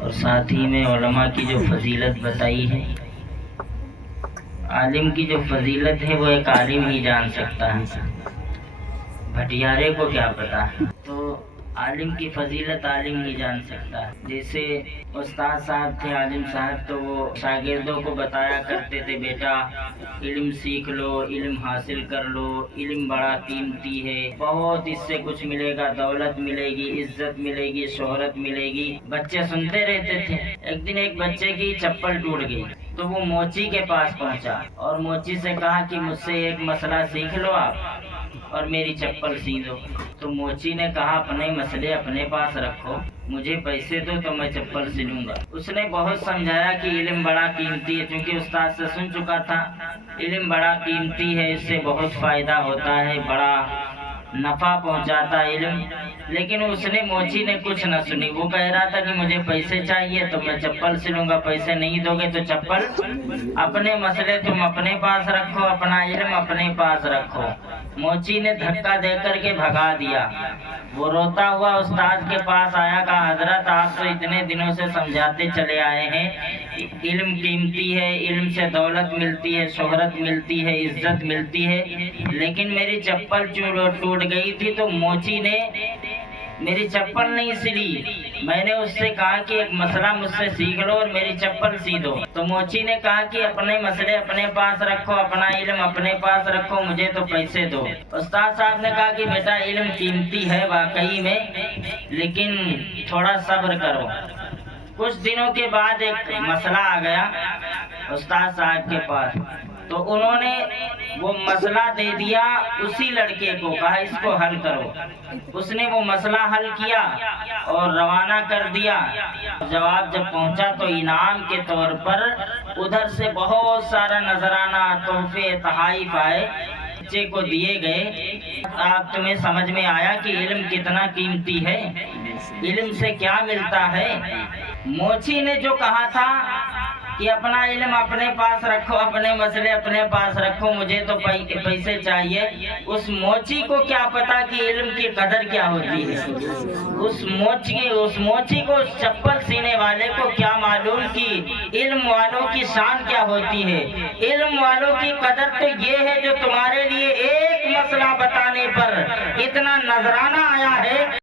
اور ساتھ ہی میں علماء کی جو فضیلت بتائی ہے، عالم کی جو فضیلت ہے وہ ایک عالم ہی جان سکتا ہے، بھٹیارے کو کیا پتا۔ تو عالم کی فضیلت عالم ہی جان سکتا ہے۔ جیسے استاد صاحب تھے، عالم صاحب، تو وہ شاگردوں کو بتایا کرتے تھے، بیٹا علم سیکھ لو، علم حاصل کر لو، علم بڑا قیمتی ہے، بہت اس سے کچھ ملے گا، دولت ملے گی، عزت ملے گی، شہرت ملے گی۔ بچے سنتے رہتے تھے۔ ایک دن ایک بچے کی چپل ٹوٹ گئی تو وہ موچی کے پاس پہنچا اور موچی سے کہا کہ مجھ سے ایک مسئلہ سیکھ لو آپ اور میری چپل سی دو۔ تو موچی نے کہا اپنے مسئلے اپنے پاس رکھو، مجھے پیسے دو تو میں چپل سلوں گا۔ اس نے بہت سمجھایا کہ علم بڑا قیمتی ہے، چونکہ استاد سے سن چکا تھا، علم بڑا قیمتی ہے، اس سے بہت فائدہ ہوتا ہے، بڑا نفع پہنچاتا ہے علم۔ لیکن اس نے موچی نے کچھ نہ سنی، وہ کہہ رہا تھا کہ مجھے پیسے چاہیے تو میں چپل سلوں گا، پیسے نہیں دو گے تو چپل، اپنے مسئلے تم اپنے پاس رکھو، اپنا علم اپنے پاس رکھو۔ موچی نے دھکا دے کر کے بھگا دیا۔ وہ روتا ہوا استاد کے پاس آیا، کہا حضرت آپ تو اتنے دنوں سے سمجھاتے چلے آئے ہیں، علم قیمتی ہے، علم سے دولت ملتی ہے، شہرت ملتی ہے، عزت ملتی ہے، لیکن میری چپل ٹوٹ گئی تھی تو موچی نے میری چپل نہیں سلی۔ میں نے اس سے کہا کہ ایک مسئلہ مجھ سے سیکھ لو اور میری چپل سی دو۔ تو موچی نے کہا کہ اپنے مسئلے اپنے پاس رکھو، اپنا علم اپنے پاس رکھو، مجھے تو پیسے دو۔ استاد صاحب نے کہا کہ بیٹا علم قیمتی ہے واقعی میں، لیکن تھوڑا صبر کرو۔ کچھ دنوں کے بعد ایک مسئلہ آ گیا استاد صاحب کے پاس، تو انہوں نے وہ مسئلہ دے دیا اسی لڑکے کو، کہا اس کو حل کرو۔ اس نے وہ مسئلہ حل کیا اور روانہ کر دیا۔ جواب جب پہنچا تو انعام کے طور پر ادھر سے بہت سارا نذرانہ، تحفے، تحائف آئے، بچے کو دیے گئے۔ آپ تمہیں سمجھ میں آیا کہ علم کتنا قیمتی ہے، علم سے کیا ملتا ہے۔ موچی نے جو کہا تھا کہ اپنا علم اپنے پاس رکھو، اپنے مسئلے اپنے پاس رکھو، مجھے تو پیسے چاہیے، اس موچی کو کیا پتا کہ علم کی قدر کیا ہوتی ہے۔ اس موچی کو، اس چپل سینے والے کو کیا معلوم کہ علم والوں کی شان کیا ہوتی ہے۔ علم والوں کی قدر تو یہ ہے جو تمہارے لیے ایک مسئلہ بتانے پر اتنا نذرانہ آیا ہے۔